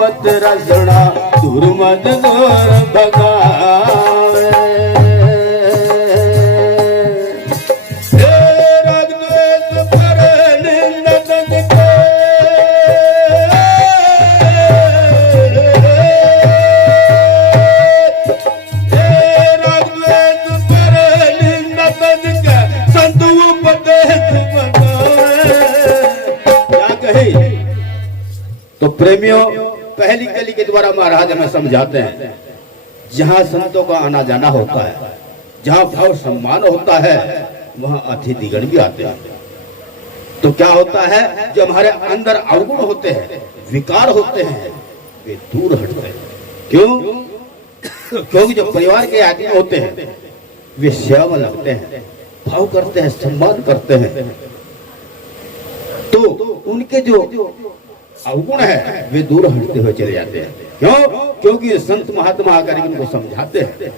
मोहब्बत रसना दूर मत दूर भगावे। राग द्वेष पर निंदा तन के, राग द्वेष पर निंदा तन के संत उपदेश बनावे। क्या कहे? तो प्रेमियों, पहली कली के द्वारा महाराज हमें समझाते हैं, जहां संतों का आना जाना होता है, जहां भाव सम्मान होता है, वहां अतिथिगण भी आते हैं। तो क्या होता है, जो हमारे अंदर अवगुण होते हैं, विकार होते हैं, वे दूर हटते हैं। क्यों? क्योंकि जो परिवार के आदमी होते हैं वे सेवा में लगते हैं, भाव करते हैं, सम्मान करते हैं। तो उनके जो अवगुण है वे दूर हटते हुए चले जाते हैं। क्यों? क्योंकि संत महात्मा आकर उनको समझाते हैं,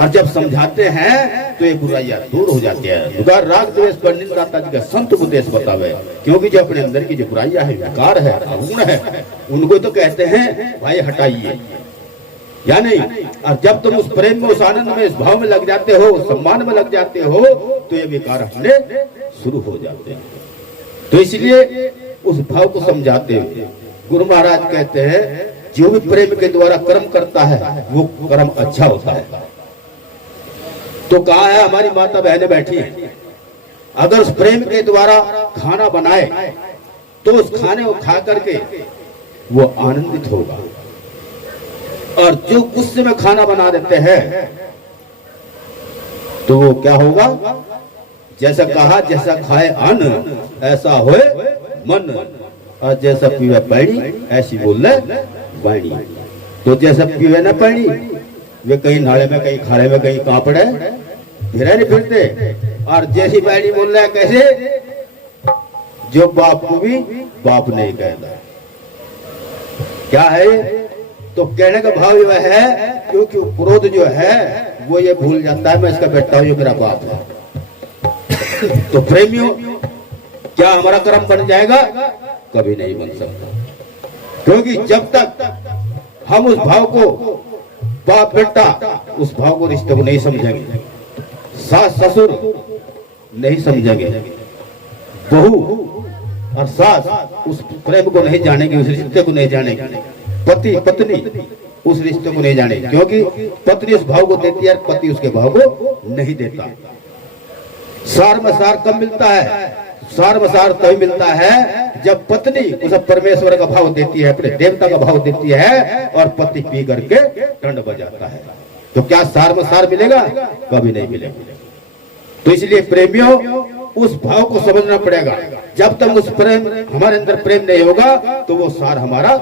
और जब समझाते हैं तो ये बुराइयां दूर हो जाती है। राग द्वेष पर निंदा तज के संत उपदेश बतावे। क्योंकि जो अपने अंदर की जो बुराइयां है, विकार है, अवगुण है, उनको तो कहते हैं भाई हटाइए, या नहीं? और जब तुम उस प्रेम में, उस आनंद में, इस भाव में लग जाते हो, सम्मान में लग जाते हो, तो ये विकार हटने शुरू हो जाते हैं। तो इसलिए उस भाव को समझाते हुए गुरु महाराज कहते हैं, जो भी प्रेम के द्वारा कर्म करता है वो कर्म अच्छा होता है। तो कहा है, हमारी माता बहनें बैठी हैं, अगर उस प्रेम के द्वारा खाना बनाए तो उस खाने को खा करके वो आनंदित होगा। और जो गुस्से में खाना बना देते हैं तो वो क्या होगा? जैसा कहा, जैसा खाए अन्न ऐसा होए मन, और जैसा पीवे पानी ऐसी बोले वाणी। तो जैसा पीवे ना पानी, वे कहीं नाले में, कहीं खाले में, कहीं कहां पड़े फिरे नहीं फिरते। और जैसी पानी बोल रहा है, कैसे? जो बाप को भी बाप नहीं कहता। क्या है? तो कहने का भाव यह है, क्योंकि क्रोध जो है वो ये भूल जाता है, मैं इसका बेटा हूं, ये मेरा बाप है। तो प्रेमियों, क्या हमारा कर्म बन जाएगा? कभी नहीं बन सकता। क्योंकि जब तक हम उस भाव को, बाप बेटा, उस भाव को, रिश्ते को नहीं समझेंगे, सास ससुर नहीं समझेंगे, बहू और सास उस प्रेम को नहीं जानेंगे, उस रिश्ते को नहीं जानेंगे, पति पत्नी उस रिश्ते को नहीं जानेंगे। क्योंकि पत्नी उस भाव को देती है, पति उसके भाव को नहीं देता। सार में सार कब मिलता है? सार में सार तभी मिलता है जब पत्नी उसे परमेश्वर का भाव देती है, अपने देवता का भाव देती है, और पति पी करके दंड बजाता है। तो क्या सार में सार मिलेगा? कभी नहीं मिलेगा। तो इसलिए प्रेमियों, उस भाव को समझना पड़ेगा। जब तक उस प्रेम, हमारे अंदर प्रेम नहीं होगा, तो वो सार हमारा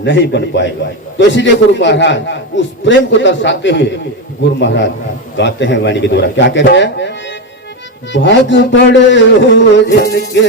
नहीं बन पाएगा। तो इसलिए गुरु महाराज उस प्रेम को दर्शाते हुए गुरु महाराज गाते हैं वाणी के द्वारा। क्या कहते हैं? भाग बड़े हो जिनके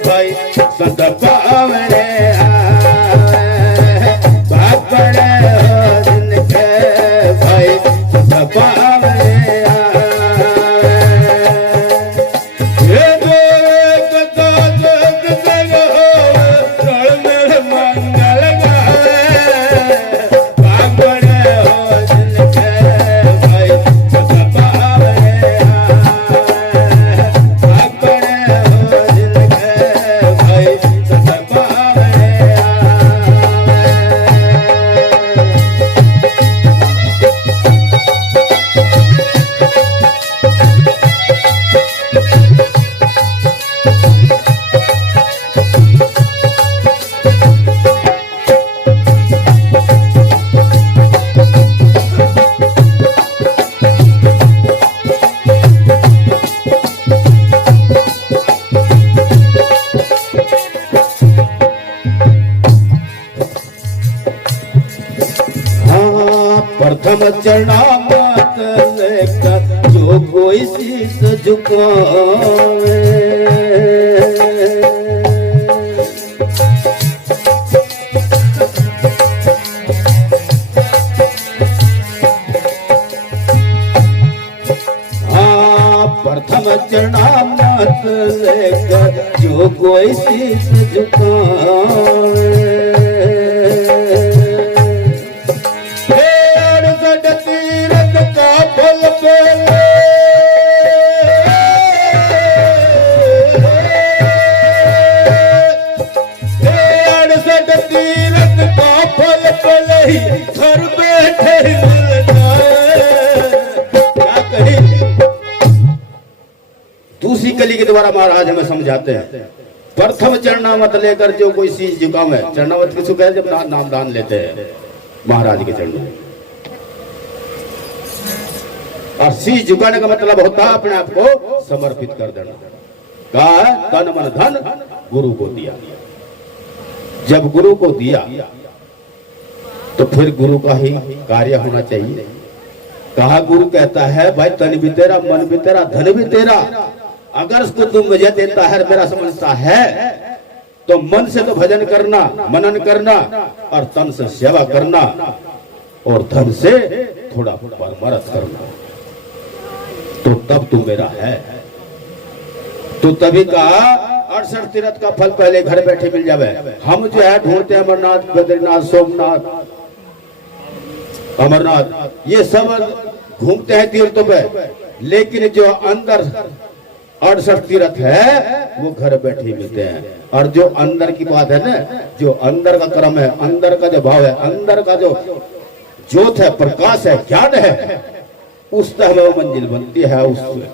भाई संत पावने आए, भाग बड़े हो जिनके भाई संत पावने आए। ये दो कथा जग संग हो, रण मंगल गाए, भाग बड़े हो जिनके भाई संत पावने प्रथम चरणामत लेकर जो कोई शीश झुकावे, प्रथम चरणामत लेकर जो कोई शीश झुकावे, नहीं घर बैठे मिलता है। क्या कही दूसरी कली के द्वारा महाराज हमें समझाते हैं। प्रथम चरणामत लेकर जो कोई शीश झुकावे, चरणामत किसको कहते हैं? जब नाम दान लेते हैं महाराज के चरणों में। और शीश झुकाने का मतलब होता है अपने आप को समर्पित कर देना। कहा है तन मन धन गुरु को दिया। जब गुरु को दिया तो फिर गुरु का ही कार्य होना चाहिए। कहा गुरु कहता है भाई तन भी तेरा, मन भी तेरा, धन भी तेरा, अगर उसको तू मुझे देता है, मेरा समझता है, तो मन से तो भजन करना, मनन करना, और तन से सेवा करना, और धन से थोड़ा परमरस करना, तो तब तू मेरा है। तो तभी कहा 68 तीर्थ का फल पहले घर बैठे मिल जावे। हम जो है ढूंढते हैं अमरनाथ, बद्रीनाथ, सोमनाथ, अमरनाथ, ये सब घूमते हैं तीर्थों पे, लेकिन जो अंदर 68 तीर्थ है वो घर बैठे मिलते हैं। और जो अंदर की बात है ना, जो अंदर का कर्म है, अंदर का जो भाव है, अंदर का जो ज्योत है, प्रकाश है, ज्ञान है, उससे हमें वो मंजिल बनती है,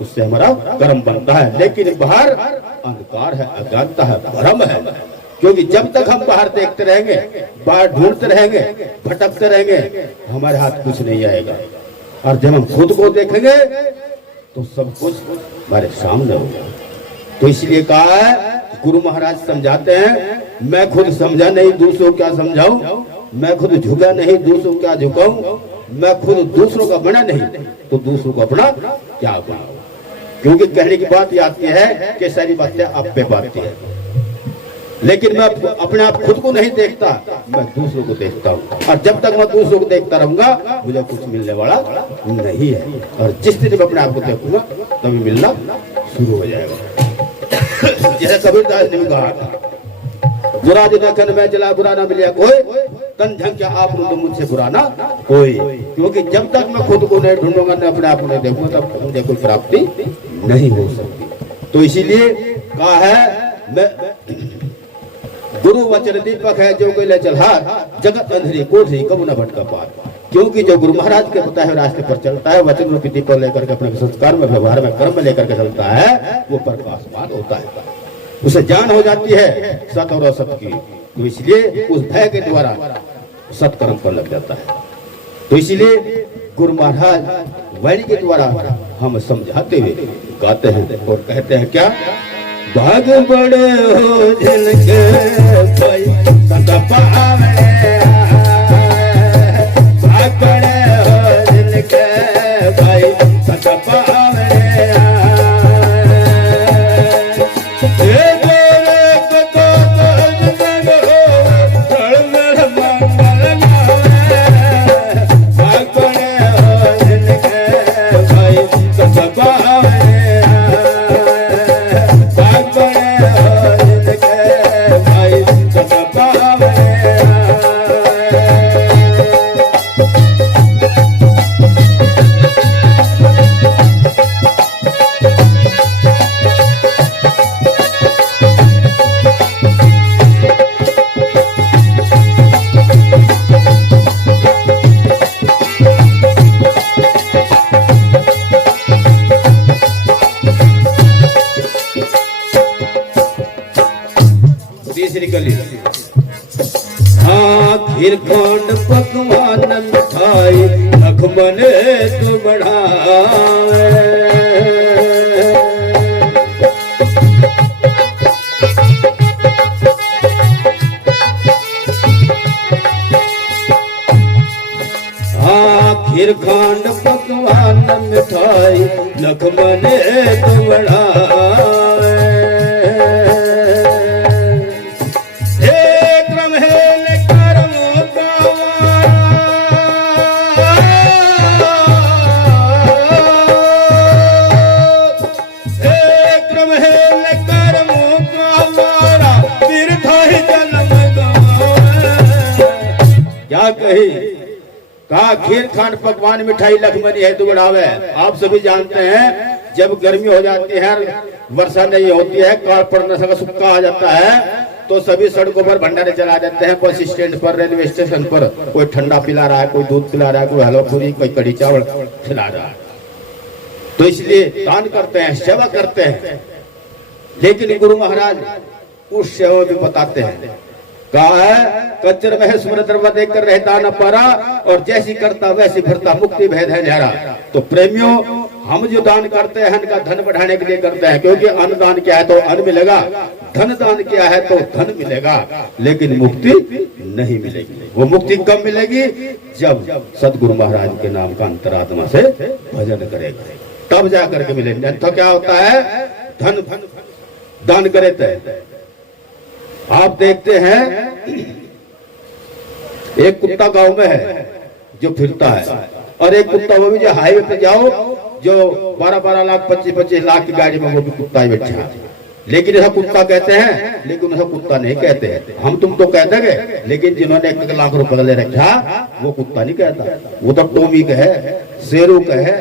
उससे हमारा कर्म बनता है। लेकिन बाहर अंधकार है, अज्ञानता है, भ्रम है। क्योंकि जब तक हम बाहर देखते रहेंगे, बाहर ढूंढते रहेंगे, भटकते रहेंगे, हमारे हाथ कुछ नहीं आएगा। और जब हम खुद को देखेंगे तो सब कुछ हमारे सामने होगा। तो इसलिए कहा है गुरु महाराज समझाते हैं, मैं खुद समझा नहीं दूसरों क्या समझाऊं, मैं खुद झुका नहीं दूसरों क्या झुकाऊं, मैं खुद दूसरों का बना नहीं तो दूसरों को अपना क्या बनाऊं। क्योंकि कहने की बात ये आती है कि सारी बातें आप पे बातें हैं, लेकिन मैं अपने आप खुद को नहीं देखता, मैं दूसरों को देखता हूँ। और जब तक मैं दूसरों को देखता रहूंगा मुझे कुछ मिलने वाला नहीं है। और जिस दिन मैं अपने आप को देखूंगा तभी मिलना शुरू हो जाएगा। जैसे कबीरदास ने कहा था, बुरा जो देखन में चला बुरा ना मिलिया कोई, तन झंग क्या आप तो मुझसे बुरा ना कोई। क्योंकि जब तक मैं खुद को नहीं ढूंढूंगा, न अपने आप को नहीं देखूंगा, तब मुझे कोई प्राप्ति नहीं हो सकती। तो इसीलिए कहा है मैं गुरु वचन दीपक है जो कोई ले चला, जगत अंधेरी कोठरी कबू न भटका पार। क्योंकि जो गुरु महाराज के बताए हुए रास्ते पर चलता है, वचन रूपी दीपक लेकर के अपने संस्कार में, व्यवहार में, कर्म में लेकर के चलता है, वो प्रकाशमान होता है। उसे जान हो जाती है सत और असत की। तो इसलिए उस भय के द्वारा सत्कर्म पर लग जाता है। तो इसलिए गुरु महाराज वाणी के द्वारा हम समझाते हुए गाते हैं और कहते हैं क्या, भाग बड़े हो जिनके भाई सत पावे, भाग बड़े हो जिनके भाई सत पावे, खीर खंड पकवान मिठाई लखमन तू बढ़ावे, खीर खंड पकवान मिठाई लखमन तू बढ़ावे, कहा खीर खांड पकवान मिठाई लखमनी है तो बढ़ावे। आप सभी जानते हैं जब गर्मी हो जाती है, वर्षा नहीं होती है, काल पड़ने से सूखा आ जाता है, तो सभी सड़कों पर भंडारे चला देते हैं। बस स्टैंड पर, रेलवे स्टेशन पर कोई ठंडा पिला रहा है, कोई दूध पिला रहा है, कोई हलवा पूरी, कोई कढ़ी चावल खिला रहा है। तो इसलिए दान करते हैं, सेवा करते हैं। लेकिन गुरु महाराज उस सेवा भी बताते हैं, कहा है कच्चर महेश्वर द्रव्य देकर रहता न पारा, और जैसी करता वैसी भरता, मुक्ति भेद है न्यारा। तो प्रेमियों, हम जो दान करते हैं इनका धन बढ़ाने के लिए करते हैं, क्योंकि अन्न दान किया है तो अन्न मिलेगा, धन दान किया है तो धन मिलेगा, लेकिन मुक्ति नहीं मिलेगी। वो मुक्ति कब मिलेगी? जब सदगुरु महाराज के नाम का अंतरात्मा से भजन करेगा, तब जा करके मिलेंगे। तो क्या होता है, धन दान करे थे। आप देखते हैं एक कुत्ता गांव में है जो फिरता है, और एक कुत्ता वो भी जो हाईवे पे जाओ, जो 12-12 लाख 25-25 लाख की गाड़ी में वो भी कुत्ता ही बैठा है। लेकिन ऐसा कुत्ता कहते हैं, लेकिन ऐसा कुत्ता नहीं कहते हैं। हम तुम तो कहते गए, लेकिन जिन्होंने 1 लाख रुपए ले रखा वो कुत्ता नहीं कहता। वो तो टोमी का है, शेरू का है,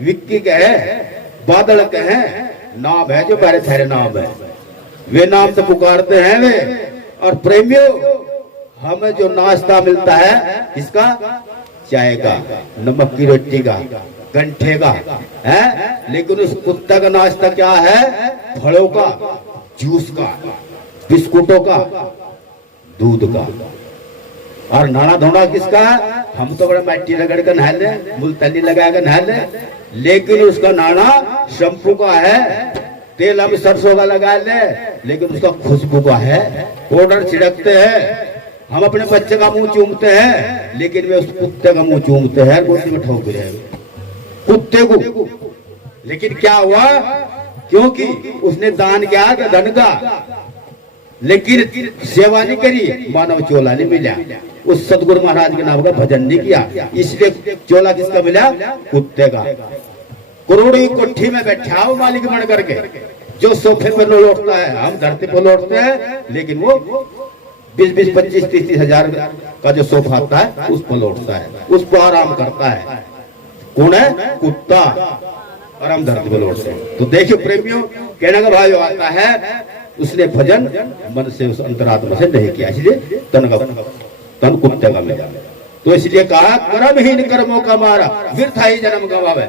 विक्की का है, बादल का है, नाम है जो बड़े सारे नाम है, वे नाम से पुकारते हैं वे। और प्रेमियों, हमें जो नाश्ता मिलता है इसका, चाय का, नमक की रोटी का, गंठे का है, लेकिन उस कुत्ता का नाश्ता क्या है? फलों का, जूस का, बिस्कुटों का, दूध का। और नाना धोना किसका? हम तो बड़ा मिट्टी रगड़ कर नहा ले, मुल्तानी लगा कर नहा ले, लेकिन उसका नाना शैम्पू का है, तेल हम सरसों का लगा ले, लेकिन उसका खुशबू का है। पाउडर छिड़कते हैं, हम अपने बच्चे का मुंह चूमते हैं, लेकिन वे उस कुत्ते का मुंह चूमते हैं, गोदी में ठोक रहे हैं कुत्ते को। लेकिन क्या हुआ? क्योंकि उसने दान किया था धन का, लेकिन सेवा नहीं करी, मानव चोला नहीं मिला। उस सदगुरु महाराज के नाम का भजन नहीं किया, इसलिए चोला किसका मिला? कुत्ते का। करोड़ों की कोठी में बैठा वो मालिक बन करके, जो सोफे पर लौटता है, हम धरती पर लौटते हैं, लेकिन वो 20-20, 25, 30 हजार का जो सोफा आता है उस पर लौटता है, उस पर आराम करता है। कौन है? कुत्ता। और हम धरती पर लौटते हैं। तो देखिए प्रेमियों, कहने का भाई आता है, उसने भजन मन से, उस अंतरात्मा से नहीं किया, इसलिए तन कुत्ते का मिला। तो इसलिए कहा कर्महीन कर्मों का मारा, वृथा ही जन्म गवावे।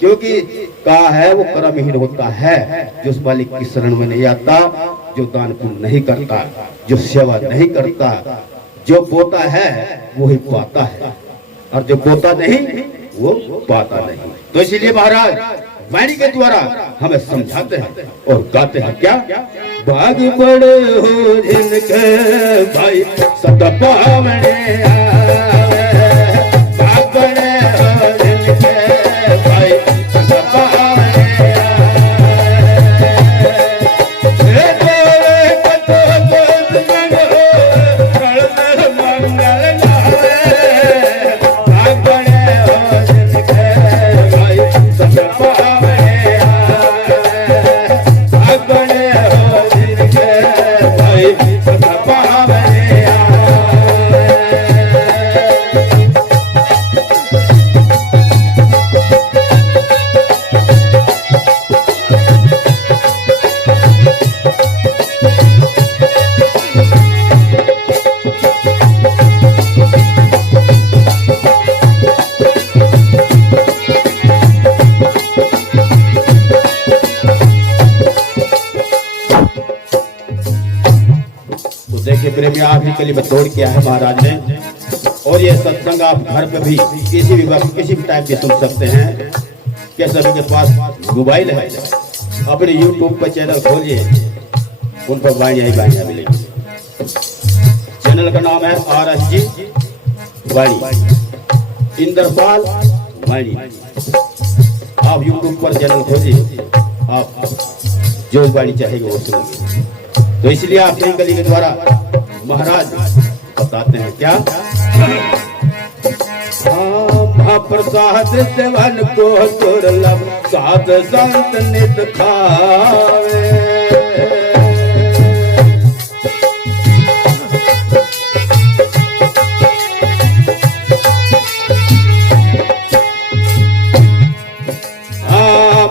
क्योंकि कहा है वो कर्महीन होता है जो उस मालिक की शरण में नहीं आता, जो दान पुण्य नहीं करता, जो सेवा नहीं करता। जो बोता है वो ही पाता है, और जो बोता नहीं वो पाता नहीं। तो इसलिए महाराज वाणी के द्वारा हमें समझाते हैं और गाते हैं क्या? भाग बड़े हो जिनके भाई सदा पावने आवे, भाग बड़े हो जिनके भाई सदा पावने आखिरी कली में तोड़ किया है महाराज ने। और ये सत्संग आप घर पे भी किसी भी वक्त किसी भी टाइप के सुन सकते हैं। क्या सभी के पास मोबाइल है? अपने YouTube पर चैनल खोलिए, उन पर वाणियाँ मिलेगी। चैनल का नाम है RSG वाणी, इंद्रपाल वाणी। आप YouTube पर चैनल खोलिए, आप जो वाणी चाहेंगे वो सुनेंगे। तो इसलिए आप नई कली के द्वारा महाराज बताते हैं क्या? महाप्रसाद सेवन को दुर्लभ साध संत नित खावे।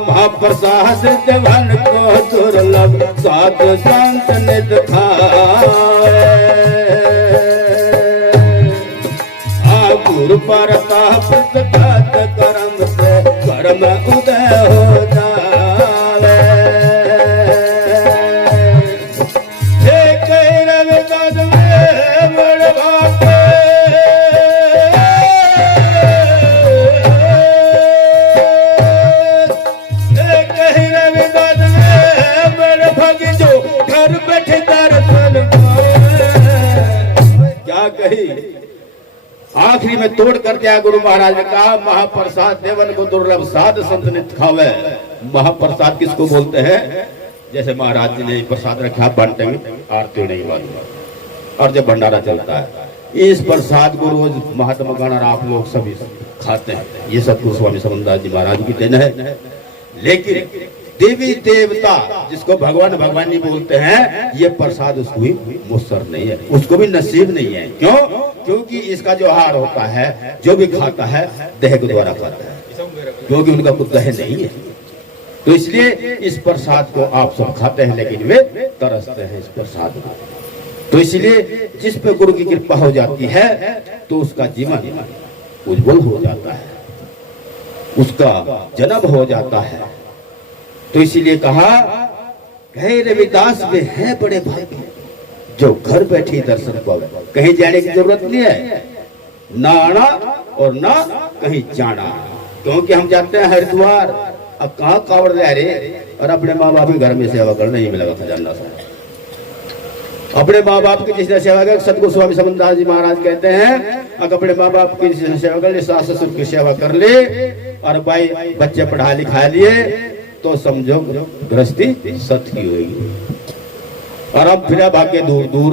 महाप्रसाद सेवन को दुर्लभ दुर्लभ साध संत नित खाए। गुरु प्रताप सत कर्म से कर्म उदय हो जावे। एक रविदास में बड़ भागे, एक रविदास में बड़ भागे जो घर बैठे दर्शन पाए। क्या कही आखिरी में तोड़ कर दिया गुरु महाराज ने कहा, महाप्रसाद देवन को दुर्लभ साध संत नित खावे। महाप्रसाद किसको बोलते हैं? जैसे महाराज जी ने प्रसाद रखा बांटे में आरती नहीं मालूम, और जब भंडारा चलता है इस प्रसाद को रोज महात्मा गण और आप लोग सभी खाते हैं। ये सतगुरु स्वामी समनदास जी महाराज की देन है। लेकिन देवी देवता जिसको भगवान भगवानी बोलते हैं, ये प्रसाद उसको भी मुसर नहीं है, उसको भी नसीब नहीं है। क्यों? क्योंकि इसका जो आहार होता है, जो भी खाता है देह के द्वारा खाता है, क्योंकि उनका कुछ देह नहीं है। तो इसलिए इस प्रसाद को आप सब खाते हैं, लेकिन वे तरसते हैं इस प्रसाद को। तो इसलिए जिस पे गुरु की कृपा हो जाती है तो उसका जीवन उज्जवल हो जाता है, उसका जन्म हो जाता है। तो इसीलिए कहा, कहे रविदास में है बड़े भाग्य जो घर बैठे दर्शन पावे। कहीं जाने की जरूरत नहीं है, ना आना और ना कहीं जाना। क्योंकि हम जाते हैं हरिद्वार, अब कहाँ कावड़ ले रहे, और अपने माँ बाप के घर में सेवा करना ही मिलेगा खजाना साहब। अपने माँ बाप की जिसने सेवा कर, सतगुरु स्वामी समनदास जी महाराज कहते हैं, अगर अपने माँ बाप की जिसने सेवा कर ले, सास ससुर की सेवा कर ले, और भाई बच्चे पढ़ा लिखा लिए, तो समझो गृहस्थी सत्य होगी। और अब फिर भाग्य दूर दूर,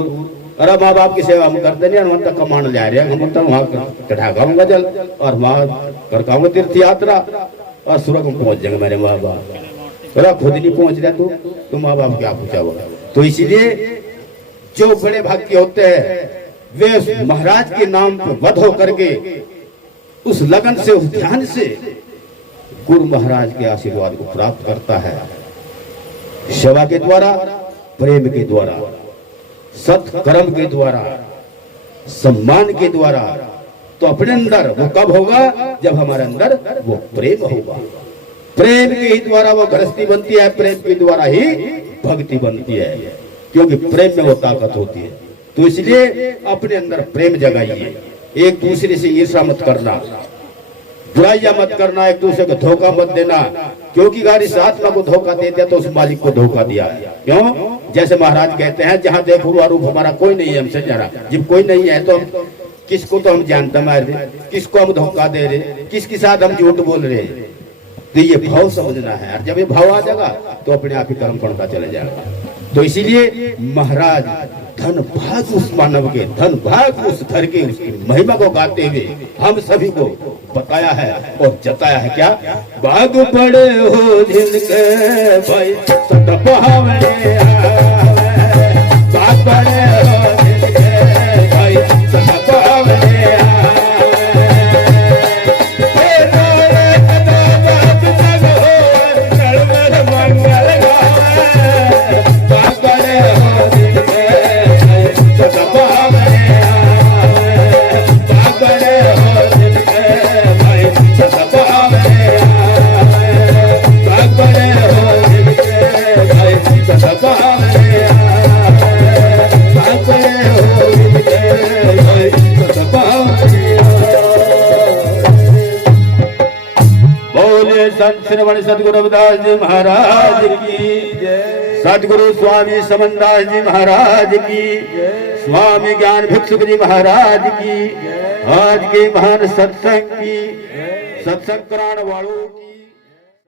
अरे माँ बाप की सेवा हम करते नहीं, हम तक कमान ले रहे हैं, हम तो वहाँ चढ़ा गाऊंगा जल और वहाँ कर गाऊंगा तीर्थ यात्रा, और सूरत में पहुंच जाएंगे मेरे माँ बाप। अरे खुद नहीं पहुंच रहा तो माँ बाप क्या पूछा होगा। तो इसीलिए जो बड़े भाग्य होते हैं वे उस महाराज के नाम पर वध हो करके उस लगन से, उस ध्यान से गुरु महाराज के आशीर्वाद को प्राप्त करता है। सेवा के द्वारा, प्रेम के द्वारा, सत्कर्म के द्वारा, सम्मान के द्वारा। तो अपने अंदर वो कब होगा? जब हमारे अंदर वो प्रेम होगा। प्रेम के ही द्वारा वो गृहस्थी बनती है, प्रेम के द्वारा ही भक्ति बनती है, क्योंकि प्रेम में वो ताकत होती है। तो इसलिए अपने अंदर प्रेम जगाइए, एक दूसरे से ईर्ष्या मत करना, बुराइयां मत करना, एक दूसरे को धोखा मत देना। क्योंकि अगर इस आत्मा को धोखा दे दिया तो उस मालिक को धोखा दिया। क्यों? जैसे महाराज कहते हैं, जहाँ देखो रूप हमारा कोई नहीं है हमसे जरा। जब कोई नहीं है तो किसको तो हम जानता मार रहे, किसको हम धोखा दे रहे, किसके साथ हम झूठ बोल रहे हैं। तो ये भाव समझना है, और जब ये भाव आ जाएगा तो अपने आप ही कर्म पड़ता चला जाएगा। तो इसीलिए महाराज धन भाग उस मानव के, धन भाग उस घर के, उसकी महिमा को गाते हुए हम सभी को बताया है और जताया है। क्या भाग बड़े हो जिनके भाई सतभावने भाग बड़े हो जिनके भाई सतभावने श्रवण सतगुरु रविदास जी महाराज की जय, सतगुरु स्वामी समनदास जी महाराज की जय, स्वामी ज्ञान भिक्षुक जी महाराज की, आज के महान सत्संग की, सत्संग कराने वालों की।